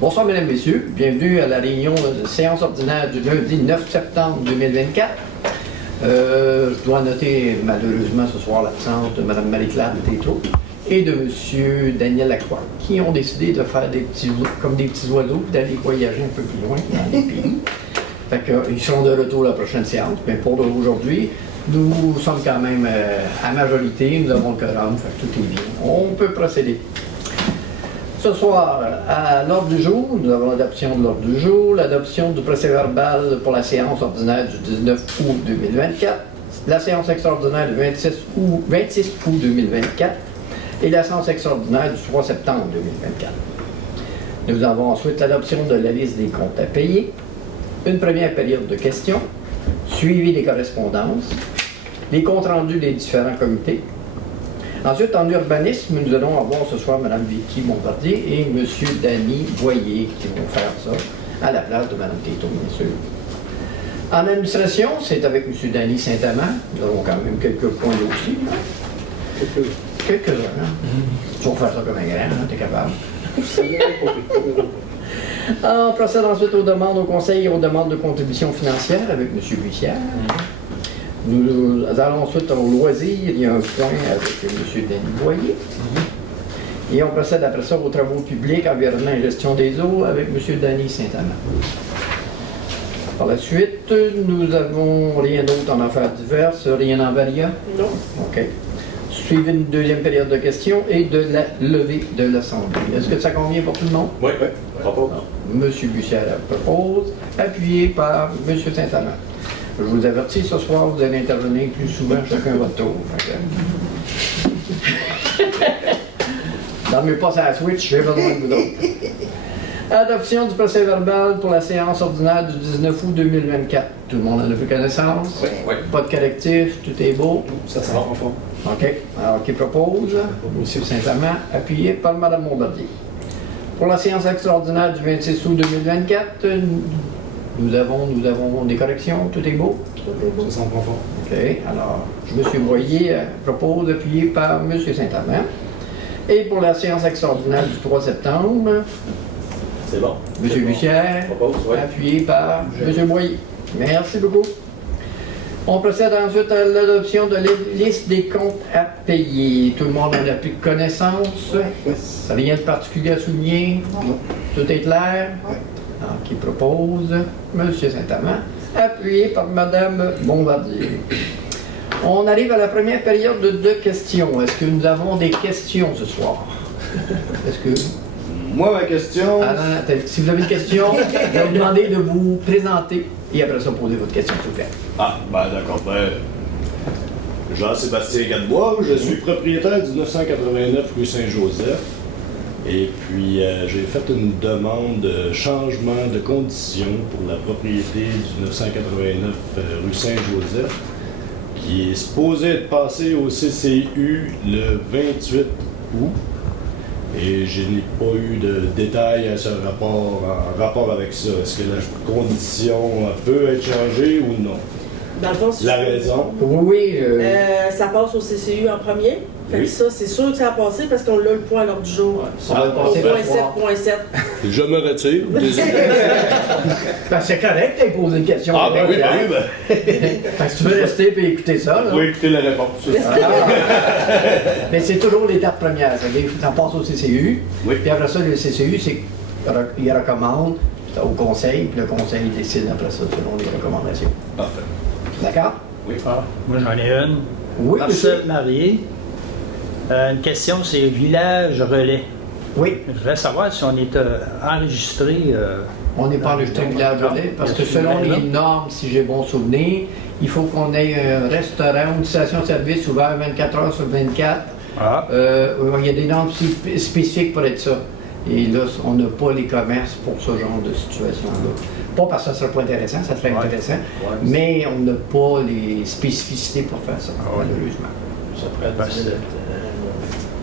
Bonsoir, mesdames, messieurs. Bienvenue à la réunion de séance ordinaire du lundi 9 septembre 2024. Je dois noter malheureusement ce soir l'absence de Mme Marie-Claire Tétreault et de M. Daniel Lacroix, qui ont décidé de faire comme des petits oiseaux et d'aller voyager un peu plus loin dans les pays. Fait qu'ils seront de retour à la prochaine séance. Mais pour aujourd'hui, nous sommes quand même à majorité, nous avons le quorum, fait que tout est bien. On peut procéder. Ce soir, à l'ordre du jour, nous avons l'adoption de l'ordre du jour, l'adoption du procès-verbal pour la séance ordinaire du 19 août 2024, la séance extraordinaire du 26 août 2024 et la séance extraordinaire du 3 septembre 2024. Nous avons ensuite l'adoption de la liste des comptes à payer, une première période de questions, suivi des correspondances, les comptes rendus des différents comités. Ensuite, en urbanisme, nous allons avoir ce soir Mme Vicky Bombardier et M. Danny Boyer qui vont faire ça à la place de Mme Tétreault, bien sûr. En administration, c'est avec M. Danny Saint-Amand. Nous avons quand même quelques points aussi. Hein? Quelques-uns. Hein? Tu vas faire ça comme un grand, hein? T'es capable. On procède ensuite aux demandes au conseil et aux demandes de contribution financière avec M. Bussière. Nous allons ensuite au loisir, il y a un point avec M. Denis Boyer. Et on procède après ça aux travaux publics, environnement et gestion des eaux avec M. Danny Saint-Amand. Par la suite, nous avons rien d'autre en affaires diverses, rien en varia? Non. OK. Suivi une deuxième période de questions et de la levée de l'Assemblée. Est-ce que ça convient pour tout le monde? Oui, oui. Propose. M. Bussière propose, appuyé par M. Saint-Amand. Je vous avertis, ce soir, vous allez intervenir plus souvent, chacun votre tour. Dans mes passes à la switch, j'ai besoin de vous autres. Adoption du procès-verbal pour la séance ordinaire du 19 août 2024. Tout le monde en a pris connaissance? Oui, oui. Pas de correctif, tout est beau? Ça va en fond. OK. Alors, qui propose? M. Saint-Amand, appuyé par Mme Bombardier. Pour la séance extraordinaire du 26 août 2024, nous avons des corrections, tout est beau? Tout est beau. Ça semble confort. OK. Alors, M. Boyer propose, appuyé par M. Saint-Amand. Et pour la séance extraordinaire du 3 septembre, c'est bon. M. Bussière, appuyé par M. Boyer. Merci beaucoup. On procède ensuite à l'adoption de la liste des comptes à payer. Tout le monde en a pris connaissance? Oui. Rien de particulier à souligner? Non. Tout est clair? Oui. Alors, qui propose? M. Saint-Amand, appuyé par Mme Bombardier. On arrive à la première période de questions. Est-ce que nous avons des questions ce soir? Est-ce que... Moi, ma question... si vous avez une question, je vais vous demander de vous présenter et après ça, poser votre question, s'il vous plaît. Ah, ben d'accord. Jean-Sébastien Gadebois, je suis propriétaire du 989 rue Saint-Joseph. Et puis, j'ai fait une demande de changement de conditions pour la propriété du 989 rue Saint-Joseph, qui est supposée être passée au CCU le 28 août. Et je n'ai pas eu de détails à ce rapport, en rapport avec ça. Est-ce que la condition peut être changée ou non? Dans le fond, si la raison? Oui. ça passe au CCU en premier. Fait que Oui. ça, c'est sûr que ça a passé parce qu'on l'a le point à l'ordre du jour. Ça va passer Point le soir. 7.7. Je me retire. Désolé. Ben, c'est correct, t'as posé une question. Ah, ben oui, ben oui. Fait que si tu veux rester et écouter ça, là. Oui, écoutez la réponse. Mais c'est toujours l'étape première. Ça passe au CCU. Oui. Puis après ça, le CCU, il recommande au conseil, puis le conseil décide après ça selon les recommandations. Parfait. D'accord? Oui. Ah, moi j'en ai une. Oui, Marcel monsieur. Marié. Une question, c'est village relais. Oui. Je voudrais savoir si on est enregistré. On n'est pas enregistré village relais parce que selon les normes, si j'ai bon souvenir, il faut qu'on ait un restaurant ou une station-service ouvert 24 heures sur 24. Ah. Il y a des normes spécifiques pour être ça. Et là, on n'a pas les commerces pour ce genre de situation-là. Pas parce que ça ne serait pas intéressant, ça serait intéressant, mais on n'a pas les spécificités pour faire ça, malheureusement. Ça pourrait être 10 000.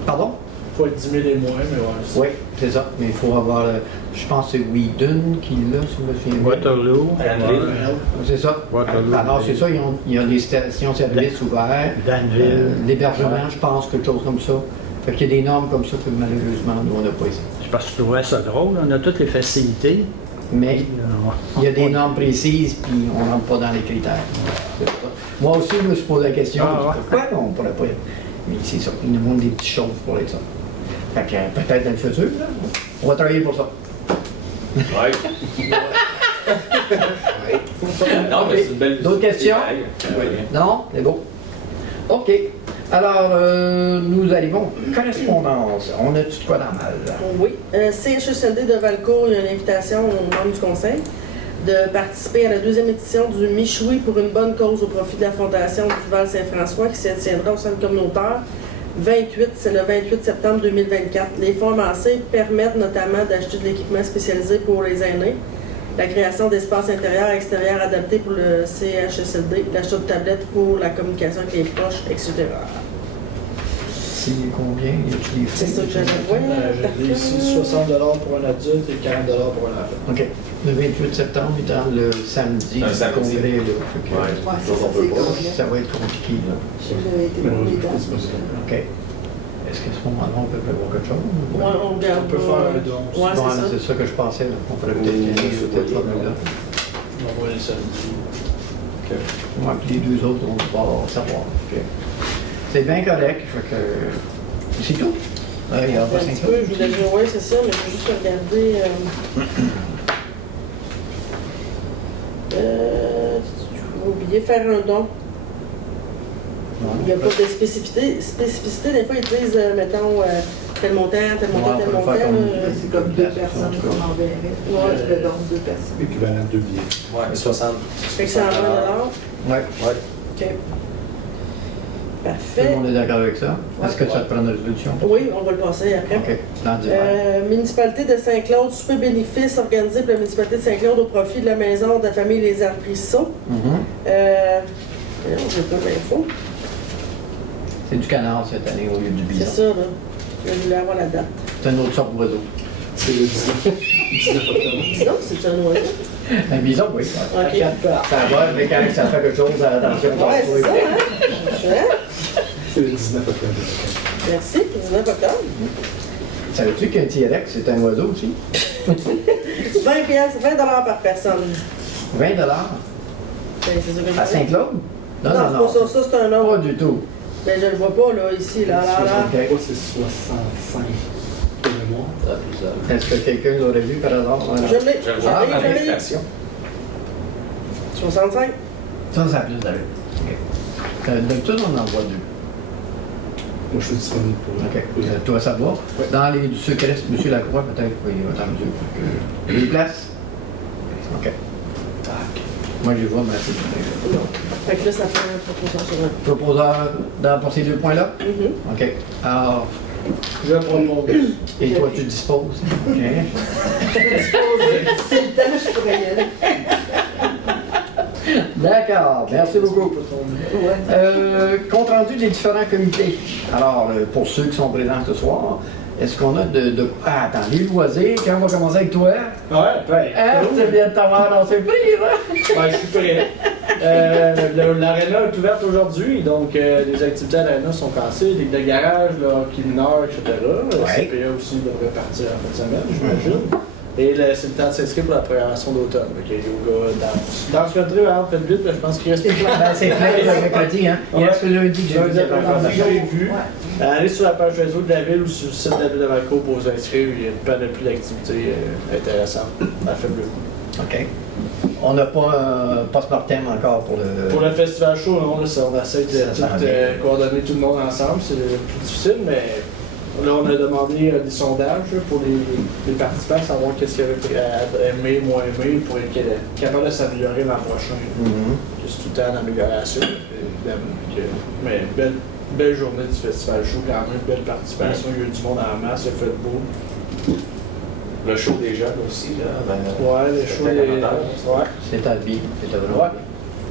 Pardon? Il faut être 10 000 et moins, mais ouais. Oui, c'est ça. Mais il faut avoir, je pense que c'est Whedon qui l'a, si je me souviens bien. Waterloo. C'est ça. Waterloo. Alors, c'est ça, il y a des stations-service ouvertes. Danville. L'hébergement, je pense, quelque chose comme ça. Fait qu'il y a des normes comme ça que malheureusement, nous, on n'a pas ici. Je pense que je trouvais ça drôle. On a toutes les facilités. Mais il y a des normes. normes précises, puis on ne rentre pas dans les critères. C'est ça. Moi aussi, je me suis posé la question, Ah, ouais. pourquoi on ne pourrait pas... Mais c'est ça, il nous montre des petites choses pour être ça. Fait que peut-être dans le futur, là, on va travailler pour ça. Ouais. Non, mais c'est une belle. D'autres questions? Ouais. Non? C'est beau. OK. Alors, nous arrivons. Correspondance. On a-tu de quoi dans mal? Oui. CHSLD de Valcourt, il y a une invitation aux membres du conseil de participer à la 2e édition du Michoui pour une bonne cause au profit de la Fondation du Val-Saint-François qui se tiendra au centre communautaire 28, c'est le 28 septembre 2024. Les fonds amassés permettent notamment d'acheter de l'équipement spécialisé pour les aînés, la création d'espaces intérieurs et extérieurs adaptés pour le CHSLD, l'achat de tablettes pour la communication avec les proches, etc. C'est combien? Y a-tu les C'est ça que j'avais J'ai ici 60 $ pour un adulte et 40 $ pour un enfant. OK. Le 28 septembre étant le samedi. Un samedi. Congrès, là. Fait que, Ouais. Ouais, Donc, on peut pas. ça va être compliqué, là. Je sais que j'avais été pour les dates. OK. Est-ce qu'à ce moment-là, on peut prévoir quelque chose? Ouais, on regarde. On peut faire un don. Ouais, Bon, c'est ça. c'est ça que je pensais, là. On pourrait peut-être Oui, gagner c'est cette pas formule-là. On va les samedis. Ouais, puis les deux autres, on va pas savoir. OK. C'est bien correct, fait que... C'est tout. Il y a Un pas petit 5 peu, je voulais dire, oui, c'est ça, mais je veux juste regarder. J'ai oublié faire un don. Il n'y a pas de spécificité. Des fois, ils disent, mettons, tel montant, tel montant, Ouais, tel on peut montant. faire comme- C'est comme 2 personnes qu'on enverrait. Ouais. Tu le donnes 2 personnes. Équivalent de 2 billets. Ouais, 60. Fait que c'est en 20 $. Ouais. Ouais. OK. Tout Parfait. le monde est d'accord avec ça? Est-ce que ça te prend une résolution? Oui, on va le passer après. OK. Dans divers. Municipalité de Saint-Claude, super bénéfice organisé par la municipalité de Saint-Claude au profit de la maison de la famille Les Arbrisseaux. Mhm. J'ai pas l'info. C'est du canard cette année au lieu du C'est bison. ça, là. Je voulais avoir la date. C'est une autre sorte d'oiseau. C'est le 19 octobre. Sinon, c'est un oiseau. Un bison, oui. OK. Ça va, mais quand ça fait quelque chose, attention. Ouais, c'est ça, hein? C'est le 19 octobre. Merci, 19 octobre. Savais-tu qu'un T-Rex, c'est un oiseau aussi? 20 piastres, 20 $ par personne. 20 Ben, c'est ça que je à dis. Saint-Claude? Non, c'est pas ça, ça c'est un Pas autre. du tout. Mais je le vois pas, là, ici, là. OK. Moi, c'est 65 de mémoire. Ah, bizarre. Est-ce que quelqu'un l'aurait vu par hasard? Je l'ai, Je le je vois l'ai, à je l'ai. l'invitation. 65. Ça a plus d'allure. OK. D'habitude, on en voit deux. Moi, je suis disponible pour OK. pour- Toi, ça va? Ouais. Dans les ceux qui restent, M. Lacroix, peut-être, oui, il va être en mesure. Les places? OK. Moi, je vois, mais c'est bien. Non. Fait que là, ça fait une proposition sur un. Proposeur pour ces deux points-là? Mhm. OK. Alors, Je vais prendre mon bus. et toi, tu disposes? OK. C'est le temps que je pourrais y aller. D'accord. Merci beaucoup. Ouais. Compte rendu des différents comités. Alors, pour ceux qui sont présents ce soir, est-ce qu'on a Ah, attends, les loisirs, quand on va commencer avec toi? Ouais, ben. Hein? Tu viens de t'avoir dans surprise, hein? Ouais, je suis prêt. L'aréna est ouverte aujourd'hui, donc les activités à l'aréna sont cassées, les de garage, le hockey mineur, etc. Le Ouais. CPA aussi devrait partir en fin de semaine, j'imagine. Et c'est le temps de s'inscrire pour la programmation d'automne. Donc, il y a yoga, danse. Danse country, hein, faites vite, mais je pense qu'il reste plus Ben, c'est plein le mercredi, hein? Il reste le lundi que j'ai vu. Lundi après-midi, j'ai vu. Ouais. Allez sur la page Facebook de la ville ou sur le site de la ville de Valcourt pour vous inscrire. Il y a une panoplie d'activités intéressantes à faible coût. OK. On n'a pas un post-mortem encore pour le... Pour le festival show, non, là, on essaie de Ça tout, va bien. coordonner tout le monde ensemble. C'est le plus difficile, mais là, on a demandé des sondages là, pour les participants, savoir qu'est-ce qu'ils avaient aimé, moins aimé, pour être capable de s'améliorer l'an prochain. Mhm. C'est tout le temps en amélioration, évidemment. Mais belle journée du festival show, quand même, belle participation. Il y a eu du monde en masse, il a fait beau. Le show des jeunes aussi, là. Ouais, les shows, c'était les... commentaire. Ouais. C'est à vie. C'est à vraiment. Ouais.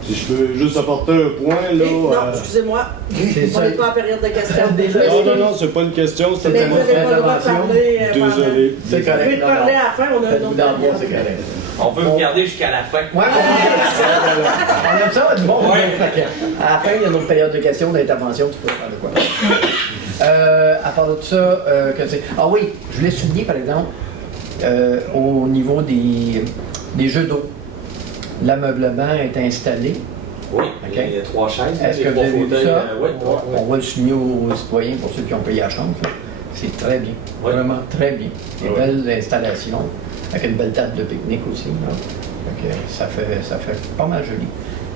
Si je peux juste apporter un point, là. Non, excusez-moi. C'est On ça. n'est pas en période de questions. Déjà. Non, c'est pas une question, c'est Mais un vous n'avez pas le droit de intervention. parler. Désolé. C'est Vous correct. pouvez Non, parler non. à la fin, on a un Faites-vous autre dans le bois, période. c'est correct. On peut vous garder jusqu'à la fin. Ouais, on aime ça, du bon. Ouais. Fait que, à la fin, il y a une autre période de questions, d'intervention, tu peux faire de quoi. part de ça, que c'est... Ah oui, je voulais souligner, par exemple, au niveau des jeux d'eau. L'ameublement est installé. Oui, Ok. il y a 3 chaises. Est-ce les que vous 3 avez vu fauteuils, ça? oui, On va le souligner aux citoyens pour ceux qui ont payé la chambre. ça. C'est très bien. Oui. Vraiment très bien. Une Ouais. belle installation, avec une belle table de pique-nique aussi. Là. Fait que ça fait pas mal joli.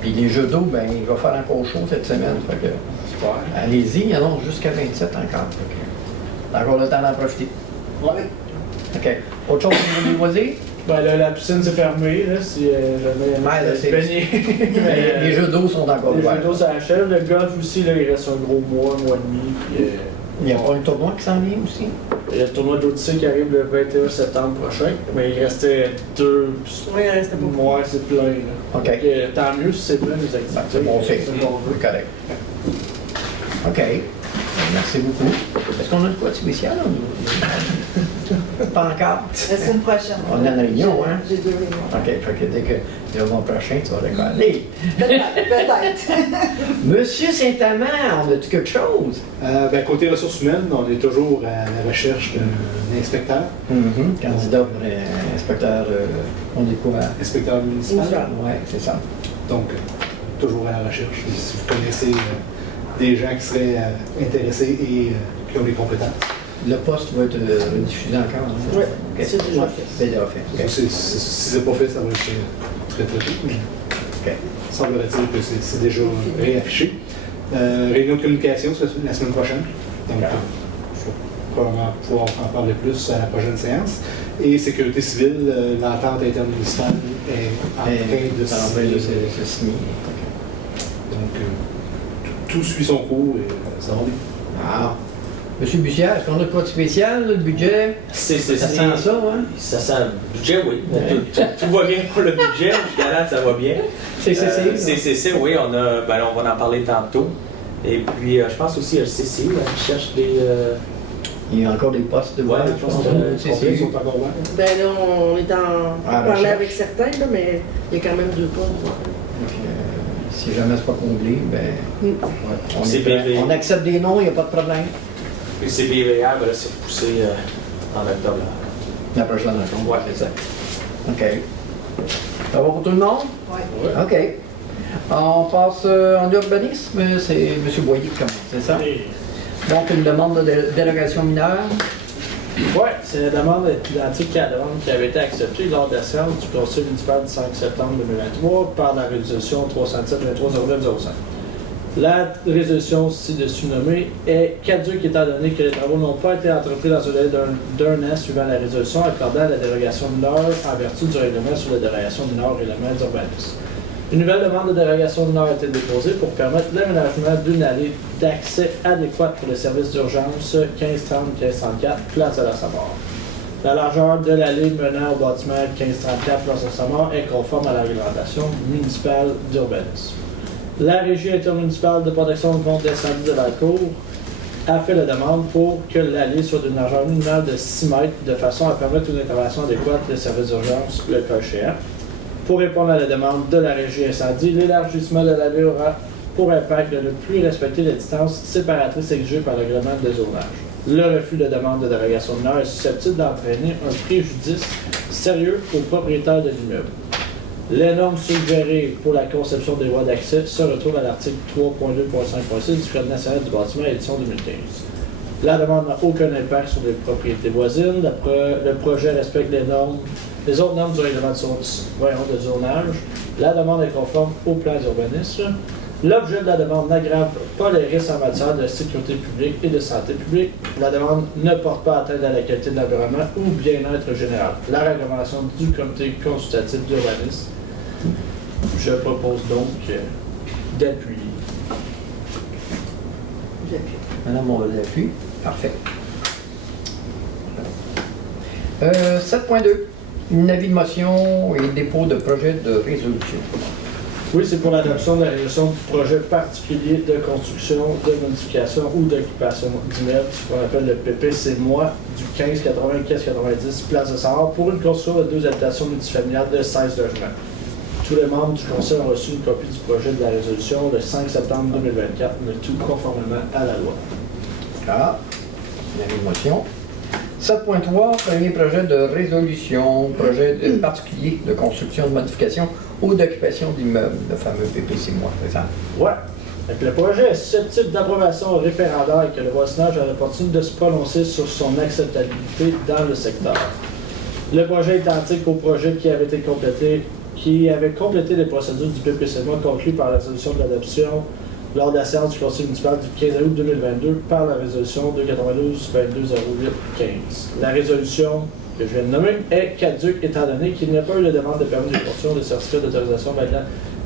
Puis les jeux d'eau, ben, il va faire encore chaud cette semaine. Fait que, Super. allez-y, il y en a jusqu'à 27 encore. Fait que, t'as encore le temps d'en profiter. Ouais. OK. Autre chose que vous voulez voisir? Ben là, la piscine s'est fermée, là, si jamais Ouais, là, c'est- baigner. Les jeux d'eau sont encore Les ouverts. jeux d'eau, ça achève. Le golf aussi, là, il reste un gros mois et demi. Puis, Il n'y a pas un tournoi qui s'en vient aussi? il y a le tournoi de l'Odyssée qui arrive le 21 septembre prochain. Mais il restait 2 Oui, il restait beaucoup. mois, c'est plein. Là. OK. Donc, tant mieux si c'est plein les activités. C'est bon, c'est ce qu'on veut. correct. OK. Merci beaucoup. Est-ce qu'on a de quoi de spécial? Pas encore. La semaine prochaine. On a une réunion, hein? J'ai 2 réunions. OK, fait que dès que le mois prochain, tu vas décoller. Peut-être. Monsieur Saint-Amand, on a-tu quelque chose? Ben, côté ressources humaines, on est toujours à la recherche d'un inspecteur, Candidat pour inspecteur, on dit quoi? inspecteur municipal. Oui, c'est ça. Donc, toujours à la recherche. Et si vous connaissez des gens qui seraient intéressés et qui ont des compétences. Le poste va être diffusé encore, hein? Oui, OK. c'est déjà fait. C'est déjà fait. OK. Si c'est pas fait, ça va être très très tôt. Mais OK. semblerait-il que c'est déjà réaffiché. Réunion de communication, c'est la semaine prochaine. Donc, il faut probablement pouvoir en parler plus à la prochaine séance. Et sécurité civile, l'entente intermunicipale est en train de Ça en train de se se signer. Donc, tout suit son cours et ça va bien. Ah. Monsieur Bussière, est-ce qu'on a quoi de spécial, le budget? Ça sent ça, hein? Ça sent le budget, oui. Tout va bien pour le budget, jusqu'à là, ça va bien. CCC? CCC, oui, on va en parler tantôt. Et puis, je pense aussi à LCC, là, qui cherche des... Il y a encore des postes de voix, Ouais, je pense. combien CCC. Ils sont encore ouverts. Ben là, on est en Ah, parler recherche. avec certains, là, mais il y a quand même 2 postes. Donc, si jamais c'est pas comblé, ben, Mm. ouais, C'est BV. on accepte des noms, il n'y a pas de problème. Puis c'est BVR, ben là, c'est repoussé en octobre. Là. La prochaine rencontre. Ouais, c'est ça. OK. Ça va pour tout le monde? Oui. OK. On passe en urbanisme, c'est M. Boyer qui commence, c'est ça? Donc, une demande de dérogation mineure. Ouais, c'est la demande identique à la demande qui avait été acceptée lors de la séance du Conseil municipal du 5 septembre 2023 par la résolution 307-23-0905. La résolution ci-dessus nommée est caduque étant donné que les travaux n'ont pas été entrepris dans un délai d'un an suivant la résolution accordant la dérogation mineure en vertu du règlement sur la dérogation mineure et règlement d'urbanisme. Une nouvelle demande de dérogation mineure a été déposée pour permettre l'aménagement d'une allée d'accès adéquate pour les services d'urgence 1530-1534, place de la Samar. La largeur de l'allée menant au bâtiment 1534, place de la Samar est conforme à la réglementation municipale d'urbanisme. La Régie intermunicipale de protection contre l'incendie de Valcourt a fait la demande pour que l'allée soit d'une largeur minimale de 6 mètres de façon à permettre une intervention adéquate des services d'urgence le cas échéant. Pour répondre à la demande de la Régie incendie, l'élargissement de l'allée aura pour impact de ne plus respecter les distances séparatrices exigées par le règlement de zonage. Le refus de demande de dérogation mineure est susceptible d'entraîner un préjudice sérieux aux propriétaires de l'immeuble. Les normes suggérées pour la conception des voies d'accès se retrouvent à l'article 3.2.5.6 du Code national du bâtiment édition 2015. La demande n'a aucun impact sur les propriétés voisines. Le projet respecte les autres normes du règlement de zonage. La demande est conforme au plan d'urbanisme. L'objet de la demande n'aggrave pas les risques en matière de sécurité publique et de santé publique. La demande ne porte pas atteinte à la qualité de l'environnement ou bien-être général. La réglementation du comité consultatif d'urbanisme. Je propose donc d'appuyer. J'appuie. Madame, on l'appuie. Parfait. 7.2. Une avis de motion et dépôt de projet de résolution. Oui, c'est pour l'adoption de la résolution du projet particulier de construction, de modification ou d'occupation d'immeuble, ce qu'on appelle le PPC-MOI du 1580-1590 Place de Samar pour une construction de 2 habitations multifamiliales de 16 logements. Tous les membres du conseil ont reçu une copie du projet de la résolution le 5 septembre 2024, le tout conformément à la loi. Ah. Même motion. 7.3, premier projet de résolution, projet particulier de construction, de modification ou d'occupation d'immeubles, le fameux PPC moi présent. Ouais. Donc, le projet est susceptible d'approbation au référendaire et que le voisinage a l'opportunité de se prononcer sur son acceptabilité dans le secteur. Le projet est identique au projet qui avait complété les procédures du PPC moi conclues par la résolution de l'adoption lors de la séance du Conseil municipal du 15 août 2022 par la résolution 292-22-08-15. La résolution que je viens de nommer est caduque étant donné qu'il n'y a pas eu de demande de permis de construction de certificat d'autorisation validant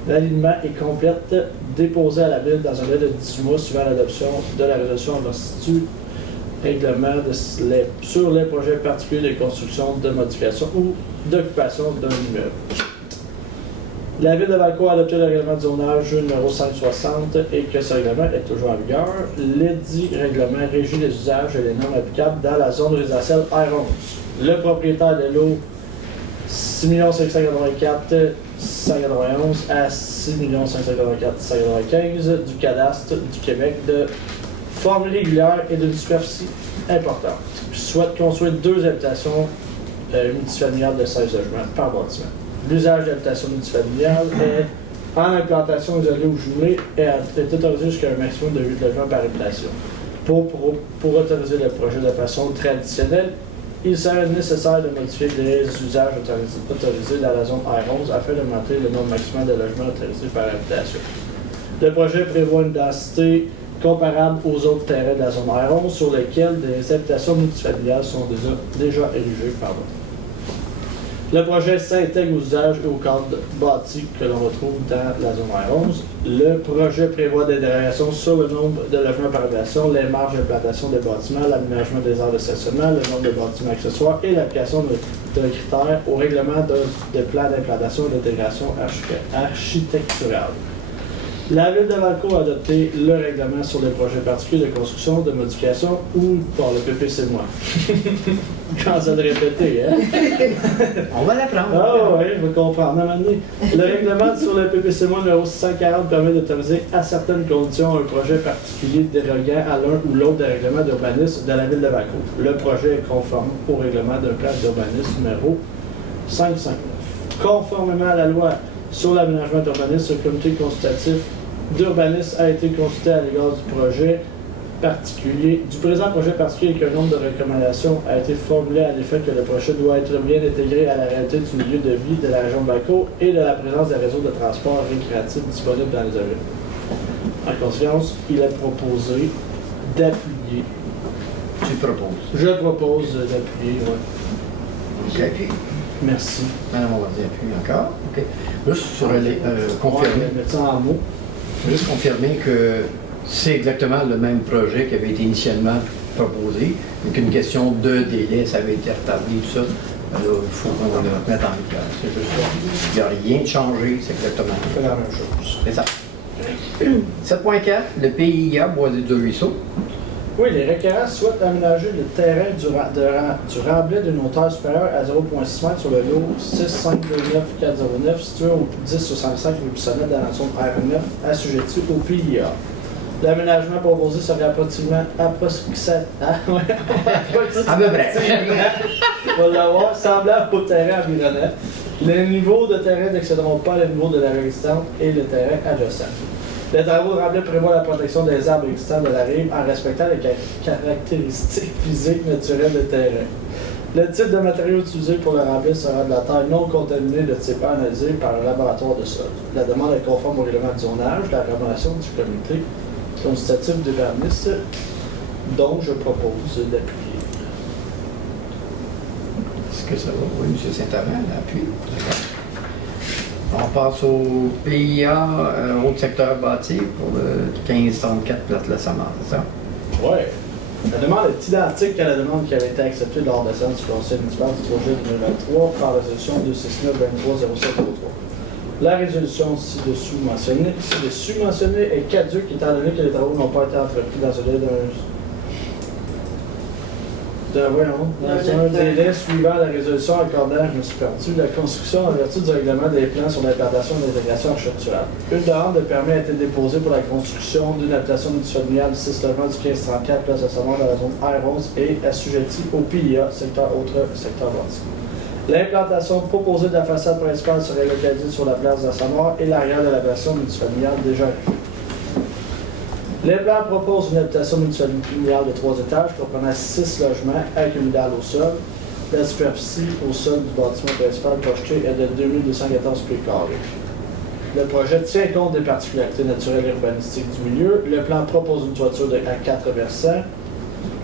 l'alignement est complète déposée à la ville dans un délai de 18 mois suivant l'adoption de la résolution en institut règlement sur les projets particuliers de construction, de modification ou d'occupation d'un immeuble. La Ville de Valcourt a adopté le règlement de zonage numéro 560 et que ce règlement est toujours en vigueur. L'édit règlement régit les usages et les normes applicables dans la zone résidentielle R11. Le propriétaire de l'eau 6 584 191 à 6 584 195 du cadastre du Québec de forme régulière et d'une superficie importante. Souhaite construire 2 habitations multifamiliales de 16 logements par bâtiment. L'usage d'habitation multifamiliale est en implantation isolée ou jumelée et est autorisé jusqu'à un maximum de 8 logements par habitation. Pour autoriser le projet de façon traditionnelle, il serait nécessaire de modifier les usages autorisés dans la zone R11 afin d'augmenter le nombre maximal de logements autorisés par habitation. Le projet prévoit une densité comparable aux autres terrains de la zone R11 sur lesquels des habitations multifamiliales sont déjà érigées. Le projet s'intègre aux usages et au cadre bâti que l'on retrouve dans la zone R11. Le projet prévoit des dérogations sur le nombre de logements par habitation, les marges d'implantation des bâtiments, l'aménagement des aires de stationnement, le nombre de bâtiments accessoires et l'application de critères au règlement de plan d'implantation et d'intégration architecturale. La Ville de Valcourt a adopté le règlement sur les projets particuliers de construction, de modification ou par le PPC moi. Quand ça de répéter, hein? On va l'apprendre. Ah oui, je vais comprendre. À un moment donné, le règlement sur le PPC moi numéro 640 permet d'autoriser à certaines conditions un projet particulier déroguant à l'un ou l'autre des règlements d'urbanisme de la Ville de Valcourt. Le projet est conforme au règlement d'un plan d'urbanisme numéro 559. Conformément à la loi sur l'aménagement d'urbanisme, le comité consultatif d'urbanisme a été consulté à l'égard du présent projet particulier et qu'un nombre de recommandations a été formulé à l'effet que le projet doit être bien intégré à la réalité du milieu de vie de la région de Valcourt et de la présence des réseaux de transport récréatifs disponibles dans les villes. En conséquence, il est proposé d'appuyer. Tu proposes. Je propose d'appuyer, oui. OK. Merci. Madame, on va dire appuyer encore. OK. Juste sur les confirmer. On va mettre ça en mots. Juste confirmer que c'est exactement le même projet qui avait été initialement proposé, mais qu'une question de délai, ça avait été retardé, tout ça. Là, il faut qu'on le remette en vigueur. C'est juste ça. Il n'y a rien de changé, c'est exactement C'est la même chose. c'est ça. 7.4, le PIA Boisé de Ruisseau. Oui, les requérants souhaitent aménager le terrain du remblai d'une hauteur supérieure à 0,6 m sur le lot 6529409 situé au 1065 rue Bissonnette dans la zone R9 assujetti au PIA. L'aménagement proposé serait approximativement À peu près. on va l'avoir, semblable au terrain environnant. Les niveaux de terrain n'excéderont pas le niveau de la résistante et le terrain adjacent. Les travaux de remblai prévoient la protection des arbres existants de la rive en respectant les caractéristiques physiques naturelles du terrain. Le type de matériau utilisé pour le remblai sera de la terre non contaminée de type analysé par un laboratoire de sol. La demande est conforme au règlement de zonage, la recommandation du comité consultatif d'urbanisme, dont je propose d'appuyer. Est-ce que ça va? Oui, M. Saint-Amand, appuie. On passe au PIA, autre secteur bâti, pour le 1534 Place La Samar, c'est ça? Oui. La demande est identique à la demande qui avait été acceptée lors de la séance du Conseil municipal du 3 juillet 2023 par la résolution 269-23-0703. La résolution ci-dessus mentionnée est caduque étant donné que les travaux n'ont pas été entrepris dans un délai Dans un délai suivant la résolution accordant, je me suis perdu, la construction en vertu du règlement des plans sur l'implantation et l'intégration architecturale. Une demande de permis a été déposée pour la construction d'une habitation multifamiliale de 6 logements du 1534 place de Saumon dans la zone R11 et assujettie au PIA, secteur autre, secteur bâtiment. L'implantation proposée de la façade principale serait localisée sur la place de Saumon et l'arrière de l'habitation multifamiliale déjà arrivée. Les plans proposent une habitation multifamiliale de 3 étages comprenant 6 logements avec une dalle au sol. La superficie au sol du bâtiment principal projeté est de 2214 pieds carrés. Le projet tient compte des particularités naturelles et urbanistiques du milieu. Le plan propose une toiture à 4 versants.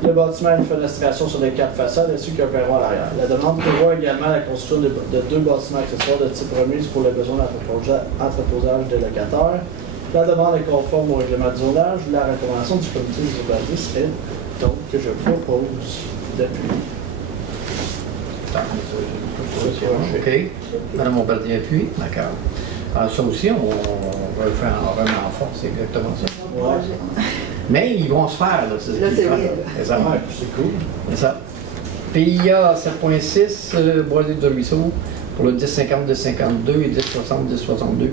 Le bâtiment a une fenestration sur les 4 façades ainsi qu'un perron à l'arrière. La demande prévoit également la construction de 2 bâtiments accessoires de type remise pour les besoins d'entreposage des locataires. La demande est conforme au règlement de zonage. La recommandation du comité des urbanistes est donc que je propose d'appuyer. OK. Madame Bombardier appuie. D'accord. Alors, ça aussi, on va le faire en remet en force, c'est exactement ça. Ouais. Mais ils vont se faire, là. C'est ce Là, qu'ils c'est font. vrai, là. C'est ça. Ouais, c'est cool. C'est ça. PIA 7.6, Boisé de Ruisseau, pour le 1050, 1052 et 1060, 1062,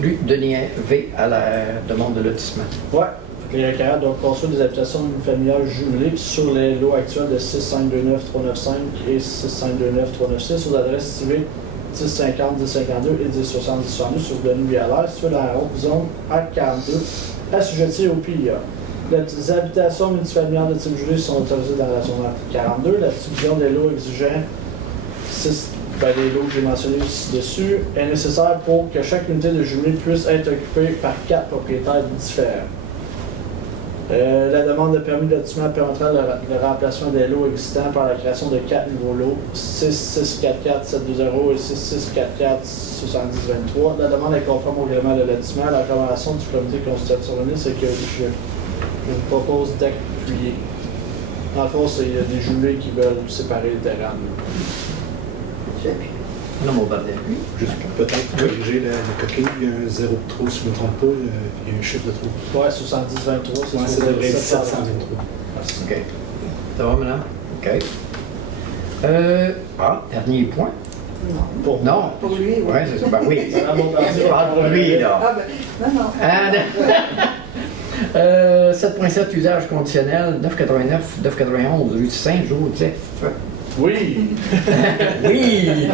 rue Denis V, à la demande de lotissement. Ouais. Les requérants doivent construire des habitations familiales jumelées sur les lots actuels de 6529 395 et 6529 396 aux adresses situées 1050, 1052 et 1060, 1062 sur Denis Vialaire, situé dans la zone A42, assujettie au PIA. Les habitations multifamiliales de type jumelé sont autorisées dans la zone A42. La distribution des lots exigeant les lots que j'ai mentionnés ci-dessus est nécessaire pour que chaque unité de jumelé puisse être occupée par 4 propriétaires différents. La demande de permis de lotissement permettra le remplacement des lots existants par la création de 4 nouveaux lots, 6644 720 et 6644 7023. La demande est conforme au règlement de lotissement. La recommandation du comité constitutionnel, c'est que je vous propose d'appuyer. Dans le fond, il y a des jumelés qui veulent séparer les terrains. J'appuie. Madame Bombardier appuie. Juste pour peut-être corriger la coquille, il y a un 0 de trop, si je ne me trompe pas, il y a un chiffre de trop. Ouais, 7023, Ouais, ça devrait être 723. OK. Ça va, madame? OK. Dernier point. Non. Pour Non. Pour lui, oui. Ouais, c'est ben oui. Madame Bombardier. Je parle pour lui, là. Ah ben, non. 7.7 usage conditionnel, 989, 991, rue Saint-Joseph. Oui! Oui!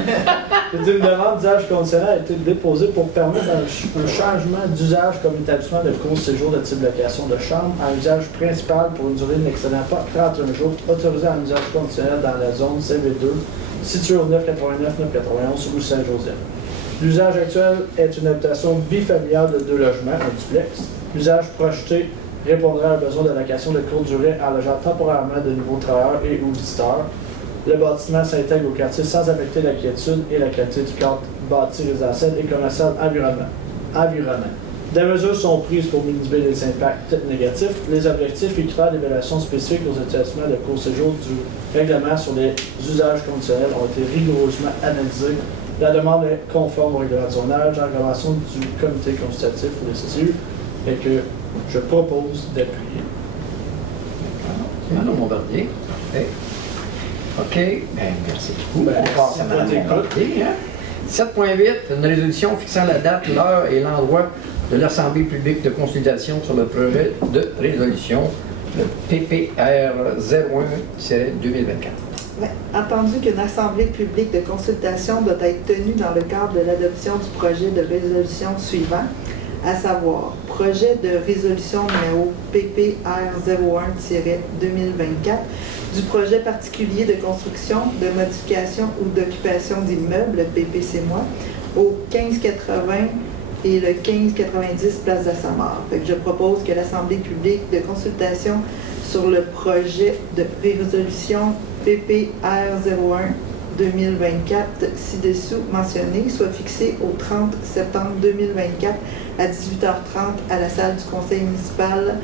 Une demande d'usage conditionnel a été déposée pour permettre un changement d'usage comme établissement de court séjour de type location de chambre à un usage principal pour une durée n'excédant pas 31 jours, autorisé en usage conditionnel dans la zone CV2, située au 989-991 rue Saint-Joseph. L'usage actuel est une habitation bifamiliale de 2 logements, un duplex. L'usage projeté répondra aux besoins de location de courte durée en logeant temporairement de nouveaux travailleurs et ou visiteurs. Le bâtiment s'intègre au quartier sans affecter la quiétude et la qualité du cadre bâti résidentiel et commercial environnant. Des mesures sont prises pour minimiser les impacts négatifs. Les objectifs et critères d'évaluation spécifiques aux établissements de court séjour du règlement sur les usages conditionnels ont été rigoureusement analysés. La demande est conforme au règlement de zonage, en recommandation du comité consultatif pour les CCU et que je propose d'appuyer. Madame Bombardier. Parfait. OK. Merci beaucoup. Ben, On passe à si Madame toi Bombardier. 7.8, une résolution fixant la date, l'heure et l'endroit de l'Assemblée publique de consultation sur le projet de résolution, le PPR 01-2024. Ouais. Entendu qu'une assemblée publique de consultation doit être tenue dans le cadre de l'adoption du projet de résolution suivant, à savoir projet de résolution numéro PPR 01-2024 du projet particulier de construction, de modification ou d'occupation d'immeubles, le PPC-MOI, au 1580 et le 1590 place d'Assamar. Je propose que l'Assemblée publique de consultation sur le projet de résolution PPR 01-2024 ci-dessous mentionné soit fixée au 30 septembre 2024 à 18h30 à la salle du conseil municipal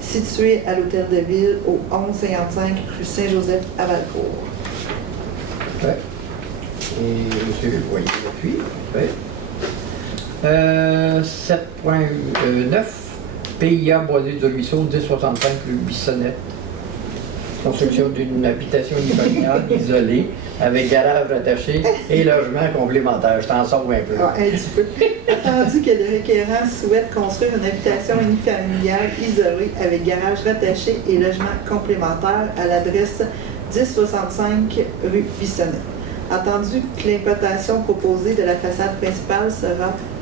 située à l'hôtel de ville au 1155 rue Saint-Joseph à Valcourt. Parfait. Et M. Voyer appuie. Parfait. 7.9, PIA Boisé de Ruisseau, 1065 rue Bissonnette. Construction d'une habitation unifamiliale isolée avec garage attaché et logement complémentaire. Je t'en sors un peu. Ah, un petit peu. Attendu que le requérant souhaite construire une habitation unifamiliale isolée avec garage rattaché et logement complémentaire à l'adresse 1065 rue Bissonnette. Attendu que l'implantation proposée de la façade principale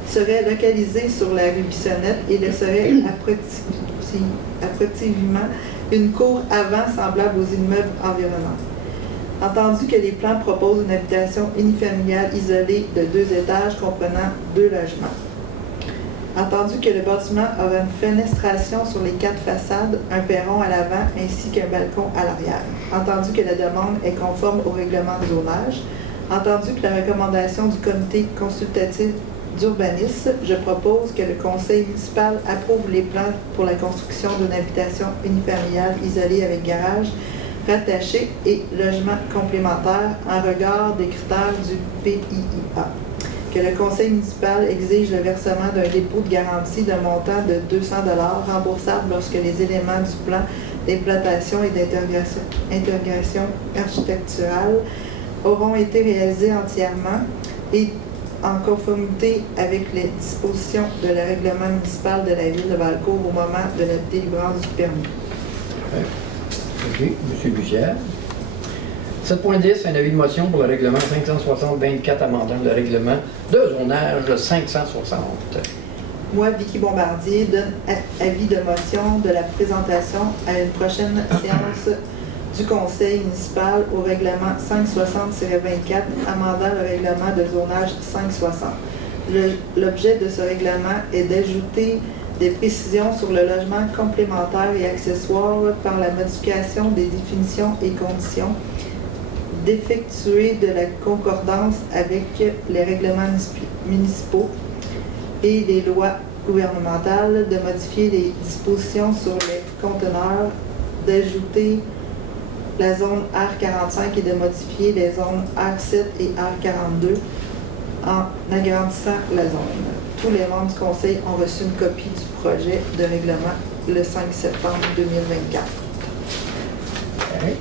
serait localisée sur la rue Bissonnette et laisserait approximativement une cour avant semblable aux immeubles environnants. Entendu que les plans proposent une habitation unifamiliale isolée de 2 étages comprenant 2 logements. Entendu que le bâtiment aura une fenestration sur les 4 façades, un perron à l'avant ainsi qu'un balcon à l'arrière. Entendu que la demande est conforme au règlement de zonage. Entendu que la recommandation du comité consultatif d'urbanisme, je propose que le conseil municipal approuve les plans pour la construction d'une habitation unifamiliale isolée avec garage, rattaché et logement complémentaire en regard des critères du PIIA. Que le conseil municipal exige le versement d'un dépôt de garantie d'un montant de 200 $ remboursable lorsque les éléments du plan d'implantation et d'intégration architecturale auront été réalisés entièrement et en conformité avec les dispositions de le règlement municipal de la ville de Valcourt au moment de la délivrance du permis. OK. M. Bussière. 7.10, un avis de motion pour le règlement 560-24 amendant le règlement de zonage 560. Moi, Vicky Bombardier, donne avis de motion de la présentation à une prochaine séance du conseil municipal au règlement 560-24 amendant le règlement de zonage 560. L'objet de ce règlement est d'ajouter des précisions sur le logement complémentaire et accessoire par la modification des définitions et conditions, d'effectuer de la concordance avec les règlements municipaux et les lois gouvernementales, de modifier les dispositions sur les conteneurs, d'ajouter la zone R45 et de modifier les zones R7 et R42 en agrandissant la zone. Tous les membres du conseil ont reçu une copie du projet de règlement le 5 septembre 2024. Okay.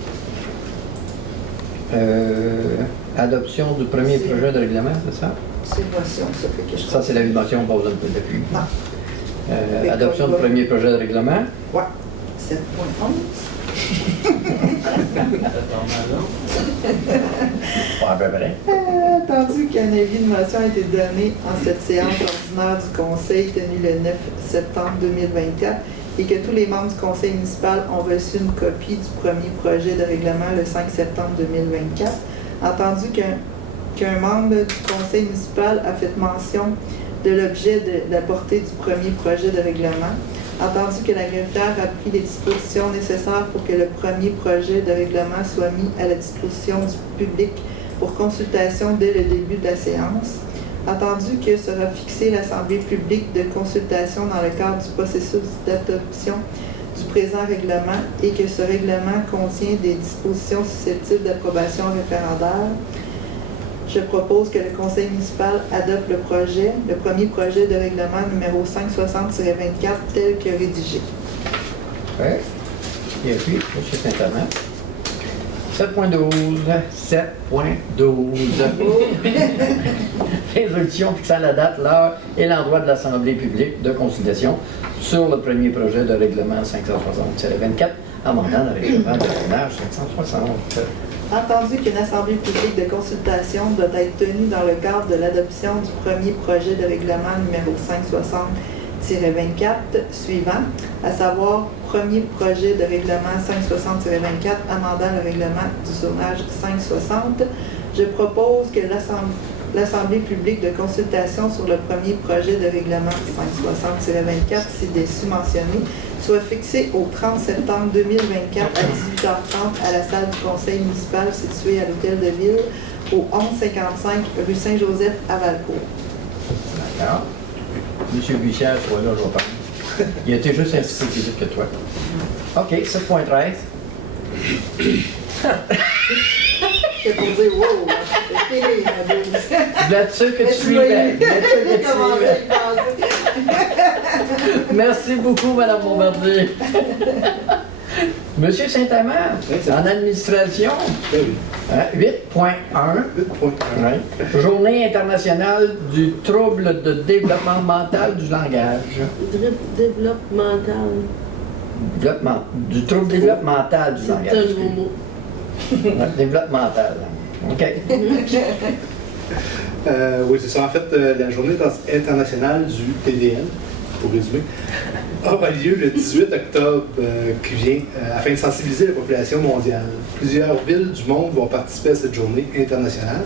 Adoption du premier projet de règlement, c'est ça? C'est une motion, ça fait que je... Ça, c'est la motion, pas besoin de depuis. Non. Adoption du premier projet de règlement. Ouais. 7.11. Pas à peu près. Attendu qu'un avis de motion a été donné en cette séance ordinaire du conseil tenue le 9 septembre 2024 et que tous les membres du conseil municipal ont reçu une copie du premier projet de règlement le 5 septembre 2024, entendu qu'un membre du conseil municipal a fait mention de l'objet de la portée du premier projet de règlement, entendu que la greffière a pris les dispositions nécessaires pour que le premier projet de règlement soit mis à la disposition du public pour consultation dès le début de la séance, entendu que sera fixée l'assemblée publique de consultation dans le cadre du processus d'adoption du présent règlement et que ce règlement contient des dispositions susceptibles d'approbation référendaire, je propose que le conseil municipal adopte le premier projet de règlement numéro 560-24 tel que rédigé. Oui. Et puis, M. Saint-Amand. 7.12. 7.12. Résolution fixant la date, l'heure et l'endroit de l'Assemblée publique de consultation sur le premier projet de règlement 560-24 amendant le règlement de zonage 560. Entendu qu'une assemblée publique de consultation doit être tenue dans le cadre de l'adoption du premier projet de règlement numéro 560-24 suivant, à savoir premier projet de règlement 560-24 amendant le règlement du zonage 560, je propose que l'assemblée publique de consultation sur le premier projet de règlement 560-24 ci-dessus mentionné soit fixée au 30 septembre 2024 à 18h30 à la salle du conseil municipal située à l'hôtel de ville au 1155 rue Saint-Joseph à Valcourt. D'accord. M. Bussière, toi là, je vais parler. Il a été juste inscrit plus vite que toi. OK, 7.13. C'est pour dire wow, c'est fini, ma douce. Là-dessus que tu suivais. Là-dessus que tu suivais. Merci beaucoup, Mme Bombardier. Monsieur Saint-Amand, Oui, c'est en administration, Ben oui. 8.1. 8.1. Oui. Journée internationale du trouble de développement mental du langage. Développemental. Du trouble développemental du C'est langage. un gros mot. Ouais, développemental. OK. Oui, c'est ça. En fait, la journée internationale du TDL, pour résumer, aura lieu le 18 octobre qui vient afin de sensibiliser la population mondiale. Plusieurs villes du monde vont participer à cette journée internationale.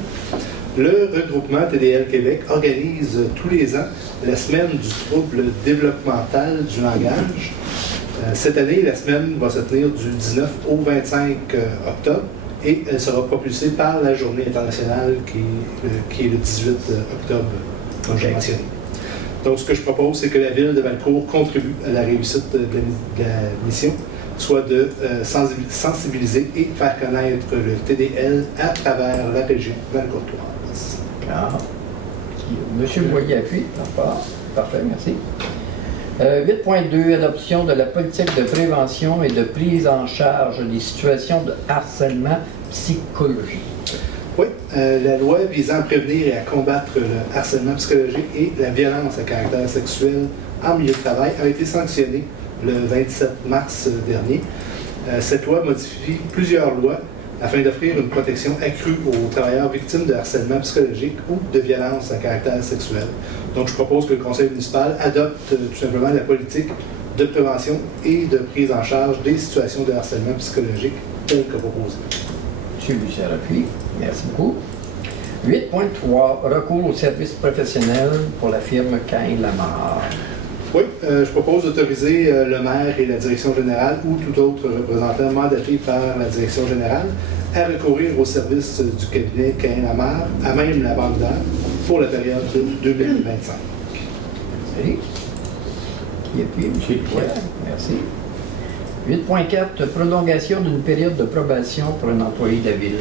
Le regroupement TDL Québec organise tous les ans la semaine du trouble développemental du langage. Cette année, la semaine va se tenir du 19 au 25 octobre et elle sera propulsée par la journée internationale qui est le 18 octobre, comme j'ai mentionné. Donc, ce que je propose, c'est que la Ville de Valcourt contribue à la réussite de la mission, soit de sensibiliser et faire connaître le TDL à travers la région valcourtoise. Ah. Monsieur Boyer appuie. Parfait, merci. 8.2, adoption de la politique de prévention et de prise en charge des situations de harcèlement psychologique. Oui, la loi visant à prévenir et à combattre le harcèlement psychologique et la violence à caractère sexuel en milieu de travail a été sanctionnée le 27 mars dernier. Cette loi modifie plusieurs lois afin d'offrir une protection accrue aux travailleurs victimes de harcèlement psychologique ou de violence à caractère sexuel. Donc, je propose que le conseil municipal adopte tout simplement la politique de prévention et de prise en charge des situations de harcèlement psychologique telle que proposée. M. Bussière-Appuie, merci beaucoup. 8.3, recours aux services professionnels pour la firme Cain-Lamar. Oui, je propose d'autoriser le maire et la direction générale ou tout autre représentant mandaté par la direction générale à recourir aux services du cabinet Cain-Lamar, à même la banque d'art, pour la période de 2025. Merci. Qui appuie? M. Bussière, merci. 8.4, prolongation d'une période de probation pour un employé de la Ville.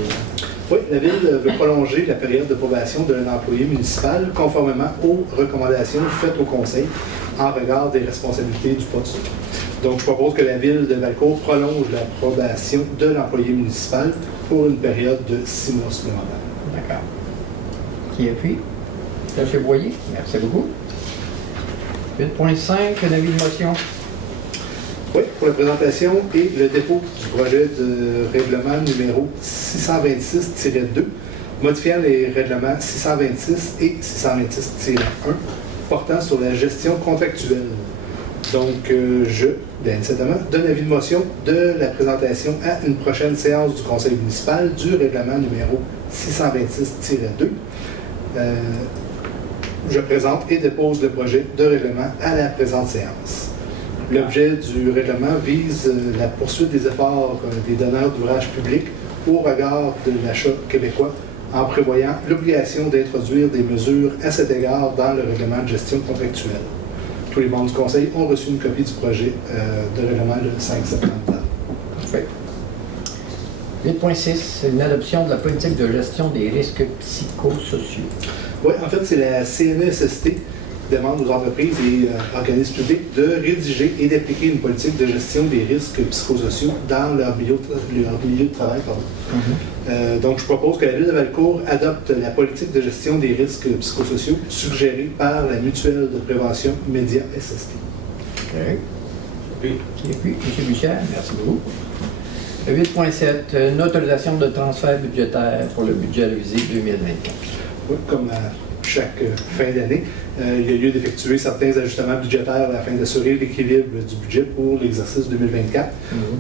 Oui, la Ville veut prolonger la période de probation d'un employé municipal conformément aux recommandations faites au Conseil en regard des responsabilités du poste. Donc, je propose que la Ville de Valcourt prolonge la probation de l'employé municipal pour une période de 6 mois supplémentaires. D'accord. Qui appuie? M. Boyer, merci beaucoup. 8.5, un avis de motion. Oui, pour la présentation et le dépôt du projet de règlement numéro 626-2, modifiant les règlements 626 et 626-1, portant sur la gestion contractuelle. Donc, je, Daniel Saint-Amand, donne avis de motion de la présentation à une prochaine séance du Conseil municipal du règlement numéro 626-2. Je présente et dépose le projet de règlement à la présente séance. L'objet du règlement vise la poursuite des efforts des donneurs d'ouvrages publics au regard de l'achat québécois en prévoyant l'obligation d'introduire des mesures à cet égard dans le règlement de gestion contractuelle. Tous les membres du Conseil ont reçu une copie du projet de règlement le 5 septembre. Parfait. 8.6, une adoption de la politique de gestion des risques psychosociaux. Oui, en fait, c'est la CNESST qui demande aux entreprises et organismes publics de rédiger et d'appliquer une politique de gestion des risques psychosociaux dans leur milieu de travail. Donc, je propose que la Ville de Valcourt adopte la politique de gestion des risques psychosociaux suggérée par la mutuelle de prévention Média SST. OK. Qui appuie? M. Bussière, merci beaucoup. 8.7, une autorisation de transfert budgétaire pour le budget révisé 2024. Oui, comme à chaque fin d'année, il y a lieu d'effectuer certains ajustements budgétaires afin d'assurer l'équilibre du budget pour l'exercice 2024.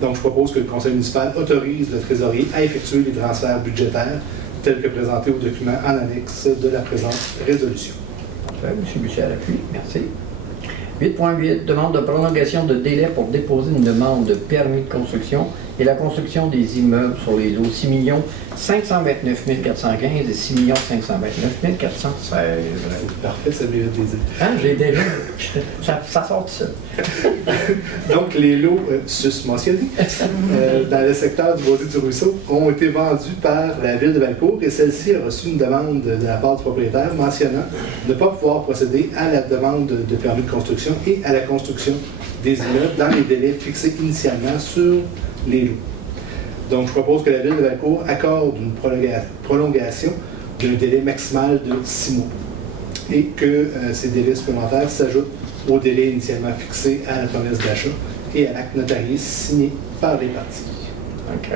Donc, je propose que le Conseil municipal autorise le trésorier à effectuer les transferts budgétaires tels que présentés au document en annexe de la présente résolution. Parfait. M. Bussière appuie. Merci. 8.8, demande de prolongation de délai pour déposer une demande de permis de construction et la construction des immeubles sur les lots 6 529 415 et 6 529 416. C'est parfait, ça mérite des idées. Hein, j'ai déjà. Ça sort de ça. Donc, les lots susmentionnés dans le secteur du Boisé du Ruisseau ont été vendus par la Ville de Valcourt et celle-ci a reçu une demande de la part du propriétaire mentionnant ne pas pouvoir procéder à la demande de permis de construction et à la construction des immeubles dans les délais fixés initialement sur les loups. Donc, je propose que la Ville de Valcourt accorde une prolongation d'un délai maximal de 6 mois et que ces délais supplémentaires s'ajoutent au délai initialement fixé à la promesse d'achat et à l'acte notarié signé par les parties. OK.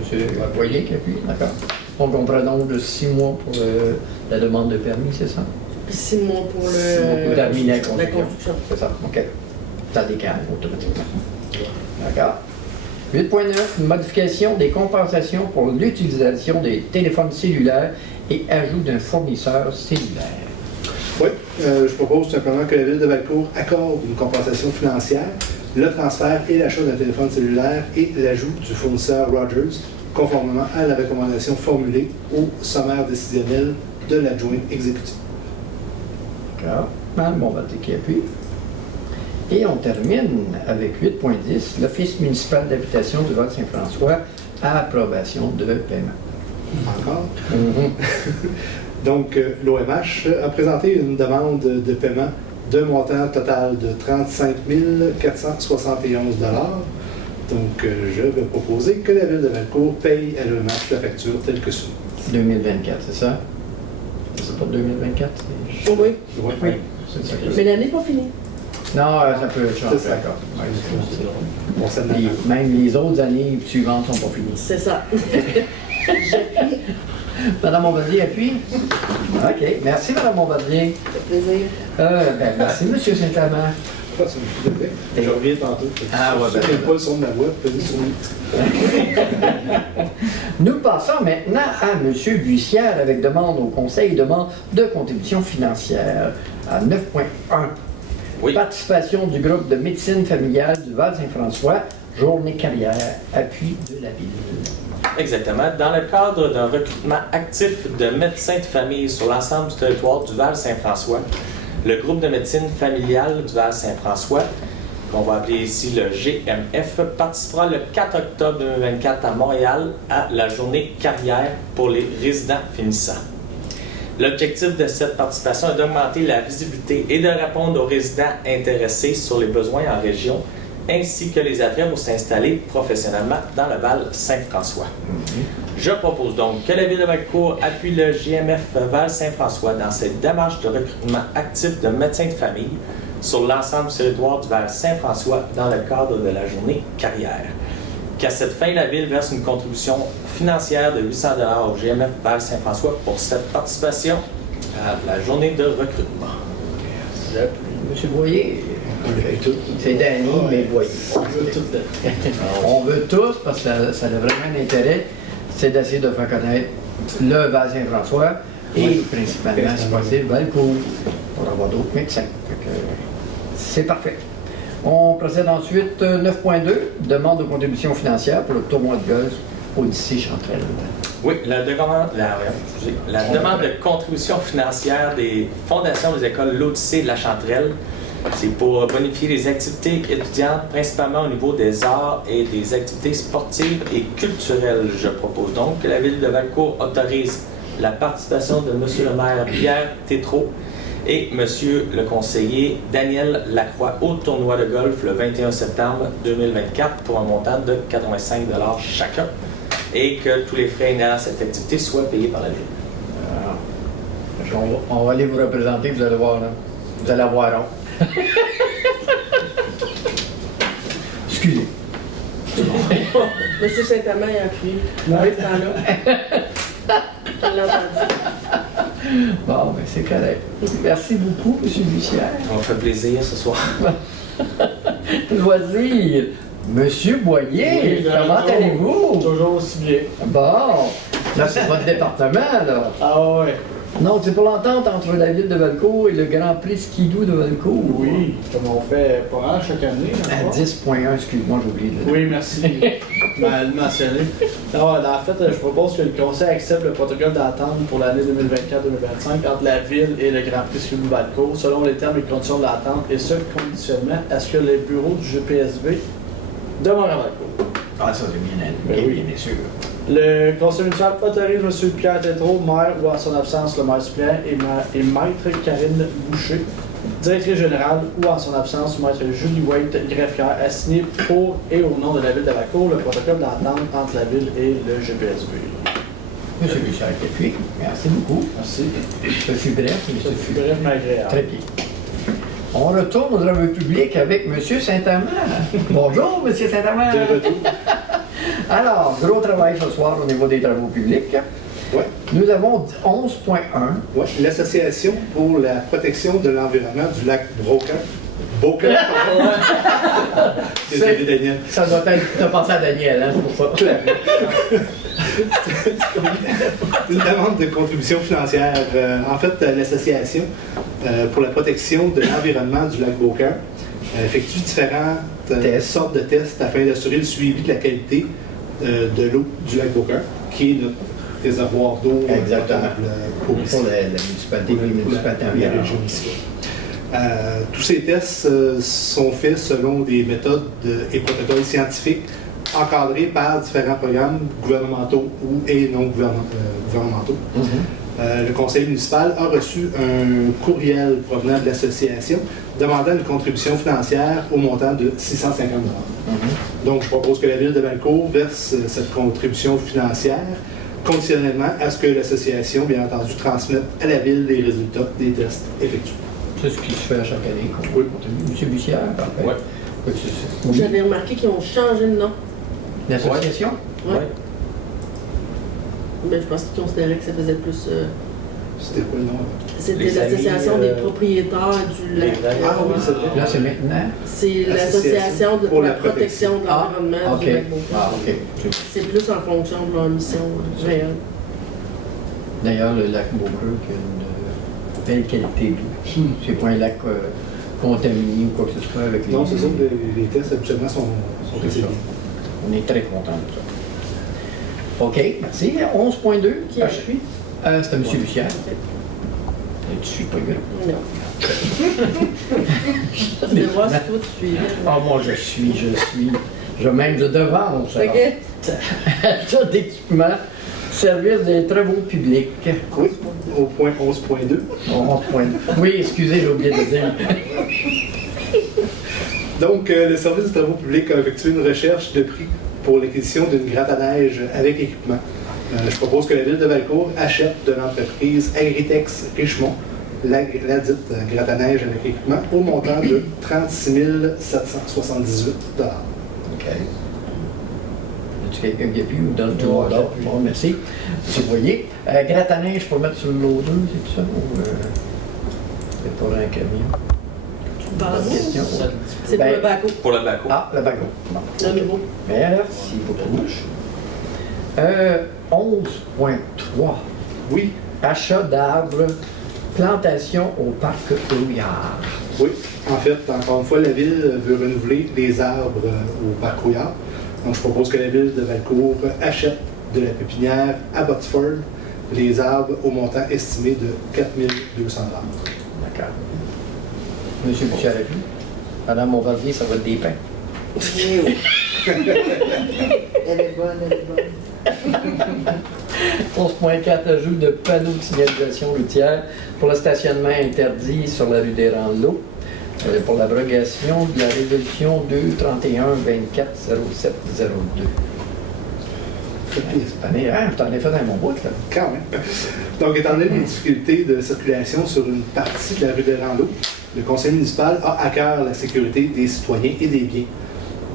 Monsieur Boyer qui appuie, d'accord. On comprend donc de 6 mois pour la demande de permis, c'est ça? Puis 6 mois pour Pour terminer la la construction. construction. C'est ça, OK. Ça décale automatiquement. D'accord. 8.9, modification des compensations pour l'utilisation des téléphones cellulaires et ajout d'un fournisseur cellulaire. Oui, je propose tout simplement que la Ville de Valcourt accorde une compensation financière, le transfert et l'achat d'un téléphone cellulaire et l'ajout du fournisseur Rogers, conformément à la recommandation formulée au sommaire décisionnel de l'adjoint exécutif. D'accord. Madame Bombardier qui appuie. Et on termine avec 8.10, l'Office municipal d'habitation du Val-Saint-François à approbation de paiement. Encore. Donc, l'OMH a présenté une demande de paiement d'un montant total de 35 471 $. Donc, je vais proposer que la Ville de Valcourt paye à l'OMH la facture telle que soumise. 2024, c'est ça? C'est pas 2024? Oh oui, Oui. Oui, c'est ça. mais l'année n'est pas finie. Non, ça peut changer C'est ça. encore. Ouais, c'est bon. Bon, ça Même les autres années suivantes ne sont pas finies. C'est ça. Madame Bombardier appuie? OK. Merci, Madame Bombardier. Ça fait plaisir. Merci, Monsieur Saint-Amand. Ça me fait plaisir. Je reviens tantôt. Ah, ouais, ben, Je pas le son de ma voix, peut-être sur Nous passons maintenant à M. Bussière avec demande au Conseil, demande de contribution financière à 9.1. Oui. Participation du groupe de médecine familiale du Val-Saint-François, journée carrière, appui de la ville. Exactement. Dans le cadre d'un recrutement actif de médecins de famille sur l'ensemble du territoire du Val-Saint-François, le groupe de médecine familiale du Val-Saint-François, qu'on va appeler ici le GMF, participera le 4 octobre 2024 à Montréal à la journée carrière pour les résidents finissants. L'objectif de cette participation est d'augmenter la visibilité et de répondre aux résidents intéressés sur les besoins en région, ainsi que les attraits pour s'installer professionnellement dans le Val-Saint-François. Je propose donc que la Ville de Valcourt appuie le GMF Val-Saint-François dans cette démarche de recrutement actif de médecins de famille sur l'ensemble du territoire du Val-Saint-François dans le cadre de la journée carrière. Qu'à cette fin, la Ville verse une contribution financière de 800 $ au GMF Val-Saint-François pour cette participation à la journée de recrutement. Monsieur Boyer, c'est Danny, mais Boyer. On veut tous, parce que ça a vraiment un intérêt, c'est d'essayer de faire connaître le Val-Saint-François et principalement, si possible, Valcourt, pour avoir d'autres médecins. C'est parfait. On procède ensuite 9.2, demande de contribution financière pour le tournoi de golf au lycée Chantrelle. Oui, la demande de contribution financière des fondations des écoles L'Odyssée et de la Chanterelle, c'est pour bonifier les activités étudiantes, principalement au niveau des arts et des activités sportives et culturelles. Je propose donc que la Ville de Valcourt autorise la participation de M. le maire Pierre Tétrault et M. le conseiller Daniel Lacroix au tournoi de golf le 21 septembre 2024 pour un montant de 85 $ chacun et que tous les frais inhérents à cette activité soient payés par la Ville. On va aller vous représenter, vous allez voir là. Vous allez avoir honte. Excusez. Monsieur Saint-Amand a appuyé. Dans ce temps-là. On l'a entendu. Bon, ben c'est correct. Merci beaucoup, M. Bussière. On me fait plaisir ce soir. Loisir. Monsieur Boyer, comment allez-vous? Toujours aussi bien. Bon, là c'est votre département, là. Ah ouais. Non, c'est pour l'entente entre la ville de Valcourt et le Grand Prix Skidoo de Valcourt. Oui, comme on fait pas mal chaque année. À 10.1, excuse-moi, j'ai oublié de le dire. Oui, merci de le mentionner. Non, en fait, je propose que le Conseil accepte le protocole d'entente pour l'année 2024-2025 entre la Ville et le Grand Prix Skidoo de Valcourt, selon les termes et conditions de l'entente, et ce, conditionnement à ce que les bureaux du GPSB demeurent à Valcourt. Ah, ça, c'est bien, bien sûr. Le Conseil municipal autorise M. Pierre Tétrault, maire, ou en son absence, le maire suppléant, et Maître Karine Boucher, directrice générale ou en son absence, Maître Julie White, greffière, a signé pour et au nom de la Ville de Valcourt le protocole d'entente entre la Ville et le GPSB. Monsieur Bouchard-Capuy, merci beaucoup. Merci. Ce fut bref, mais Ça ce fut fut bref mais agréable. très bien. On retourne aux travaux publics avec Monsieur Saint-Amand. Bonjour, Monsieur Saint-Amand. De retour. Alors, gros travail ce soir au niveau des travaux publics. Ouais. Nous avons 11.1. Ouais, l'Association pour la protection de l'environnement du lac Broca. Désolé, Daniel. Ça doit être. T'as pensé à Daniel, hein, c'est pour ça. Une demande de contribution financière. En fait, l'association pour la protection de l'environnement du lac Beaucœur effectue différentes sortes de tests afin d'assurer le suivi de la qualité de l'eau du lac Beaucœur, qui est notre réservoir d'eau potable Pour la municipalité, les municipalités la région ici. Tous ces tests sont faits selon des méthodes et protocoles scientifiques encadrés par différents programmes gouvernementaux et non gouvernementaux. Le conseil municipal a reçu un courriel provenant de l'association demandant une contribution financière au montant de 650 $. Donc, je propose que la Ville de Valcourt verse cette contribution financière conditionnellement à ce que l'association, bien entendu, transmette à la Ville les résultats des tests effectués. C'est ce qui se fait à chaque année. Oui. Monsieur Bussière, parfait. Ouais. J'avais remarqué qu'ils ont changé de nom. L'association? Ouais. Mais je pense qu'ils considéraient que ça faisait plus. C'était quoi le nom? C'était Les l'association amis, des propriétaires du lac. Ah oui, c'est vrai. Là, c'est maintenant? C'est l'association pour la protection de Ah, l'environnement OK. du lac Beaucœur. Ah, OK. C'est plus en fonction de leur mission réelle. D'ailleurs, le lac Beaucœur qui a une belle qualité d'eau. C'est pas un lac contaminé ou quoi que ce soit avec les... Non, c'est ça, les tests habituellement sont C'est assez ça. bien. On est très contents de ça. OK, merci. 11.2. Qui a suivi? C'est M. Bussière. Et tu suis pas gars. Non. Je vais voir si toi tu suis. Ah, moi, je devance. alors. OK. Achat d'équipement, service des travaux publics. Oui, au point 11.2. 11.2. Oui, excusez, j'ai oublié de dire. Donc, le service des travaux publics a effectué une recherche de prix pour l'acquisition d'une gratte à neige avec équipement. Je propose que la Ville de Valcourt achète de l'entreprise Agritex Richemont la dite gratte à neige avec équipement au montant de 36 778 $. OK. As-tu quelqu'un qui a pu ou donne tout Non, le monde? Bon, merci. Vous voyez, gratte à neige pour mettre sur le lot 2, c'est ça? Ou c'est pour un camion? Bonne question. C'est pour Ben, le baco. Pour le baco. Ah, le bagon. Bon. Le nouveau. Merci beaucoup. 11.3. Oui, Achat d'arbres, plantation au parc Rouillard. oui. En fait, encore une fois, la Ville veut renouveler les arbres au parc Rouillard. Donc, je propose que la Ville de Valcourt achète de la pépinière à Botsford les arbres au montant estimé de 4 200 $. D'accord. Monsieur Bouchard, Madame Montardier, ça va être des pains. Elle est bonne, elle est bonne. 11.4, ajout de panneaux de signalisation routière pour le stationnement interdit sur la rue des Randeaux pour l'abrogation de la résolution 2-31-24-07-02. Cette année, hein, t'en as fait un bon bout, là. Quand même. Donc, étant donné les difficultés de circulation sur une partie de la rue des Randeaux, le conseil municipal a à cœur la sécurité des citoyens et des biens.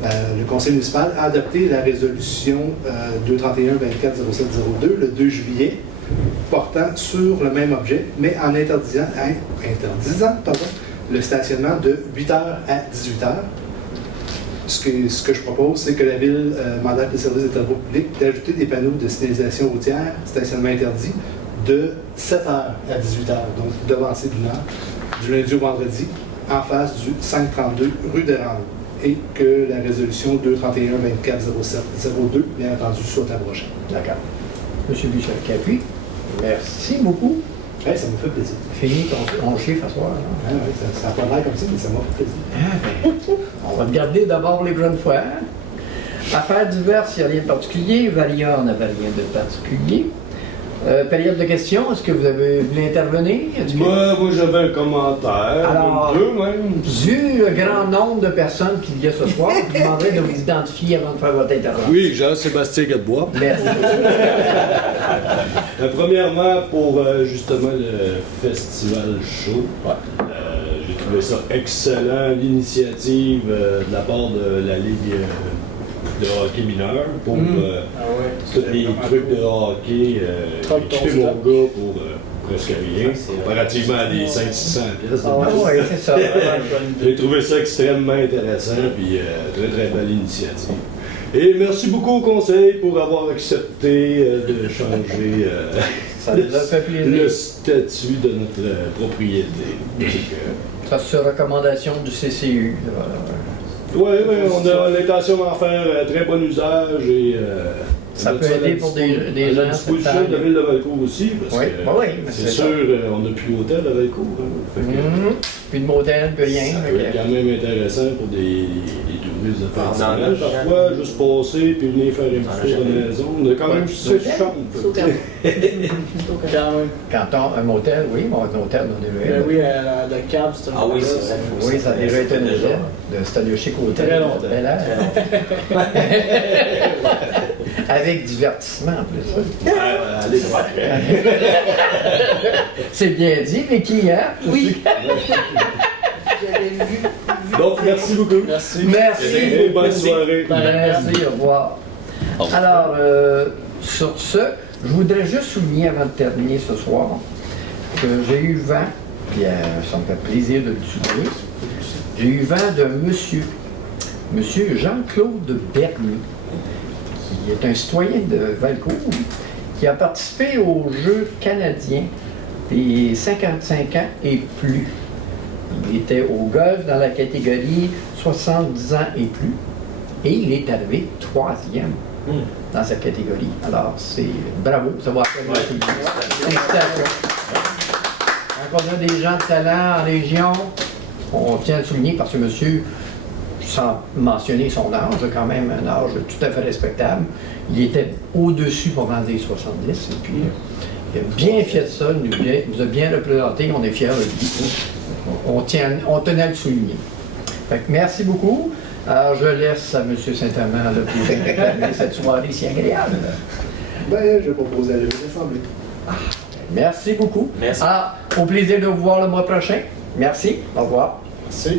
Le conseil municipal a adopté la résolution 2-31-24-07-02 le 2 juillet, portant sur le même objet, mais en interdisant le stationnement de 8h à 18h. Ce que je propose, c'est que la Ville mandate le service des travaux publics d'ajouter des panneaux de signalisation routière, stationnement interdit, de 7h à 18h, donc devancé d'une heure, du lundi au vendredi, en face du 532 rue des Randeaux, et que la résolution 2-31-24-07-02, bien entendu, soit abrogée. D'accord. Monsieur Bouchard-Capuy, merci beaucoup. Hey, ça me fait plaisir. Fini ton chiffre à soir. Hein? Ah, oui, ça n'a pas l'air comme ça, mais ça m'a fait plaisir. Ah, ben, on va regarder d'abord les grandes fois. Hein? Affaires diverses, il n'y a rien de particulier. Varia, on n'avait rien de particulier. Période de questions, est-ce que vous avez voulu intervenir? Est-ce que- Moi, j'avais un commentaire, Alors- deux même. Vu le grand nombre de personnes qui viennent ce soir, je vous demanderai de vous identifier avant de faire votre intervention. Oui, Jean-Sébastien Gadebois. Merci. Premièrement, pour justement le Festival Show, j'ai trouvé ça excellent, l'initiative de la part de la Ligue de hockey mineur pour Ah ouais. tous les trucs de hockey, équiper mon gars pour presque rien, comparativement à des 500-600 pièces. Ah oui, c'est ça. J'ai trouvé ça extrêmement intéressant, puis très très belle initiative. Et merci beaucoup au conseil pour avoir accepté de changer Ça nous a fait plaisir. le statut de notre propriété. Ça, c'est sur recommandation du CCU. Oui, on a l'intention d'en faire très bon usage et Ça mettre peut à la aider pour des à la gens disposition cette de la ville de Valcourt aussi, parce Oui, que oui, mais c'est c'est sûr, ça. on n'a plus d'hôtel à Valcourt. Fait que Puis de motel, puis rien. ça fait peut que- être quand même intéressant pour des touristes de fin de Dans semaine, le parfois, juste passer puis venir faire un petit tour de la maison. On a quand même 6 chambres. Quand même. Quand on un motel, oui, mais un hôtel, on a déjà Ben eu. oui, le cab, c'est un Ah oui, c'est vrai. Oui, ça a déjà été un déjà. hôtel. C'était un chic hôtel. Très longtemps. Bel air. Avec divertissement en plus. Allez, voir. C'est bien dit, mais qui, hein? Oui. J'avais vu. Donc, merci beaucoup. Merci. Merci. Et bonne soirée. Merci, au revoir. Alors, sur ce, je voudrais juste souligner avant de terminer ce soir que j'ai eu vent, puis ça me fait plaisir de le souligner, j'ai eu vent d'un monsieur Jean-Claude Bernier, qui est un citoyen de Valcourt, qui a participé aux Jeux canadiens des 55 ans et plus. Il était au golf dans la catégorie 70 ans et plus. Et il est arrivé 3e dans sa catégorie. Alors, c'est bravo, ça va faire félicitations. Quand on a des gens de talent en région, on tient à le souligner parce que monsieur, sans mentionner son âge, a quand même un âge tout à fait respectable. Il était au-dessus pour vendre les 70. Et puis, il a bien fait ça, il nous a bien représenté, on est fiers de lui. On tenait à le souligner. Fait que merci beaucoup. Alors, je laisse à M. Saint-Amand le plaisir de terminer cette soirée si agréable. Ben, je vais proposer à la Assemblée. Merci beaucoup. Merci. Alors, au plaisir de vous voir le mois prochain. Merci. Au revoir. Merci.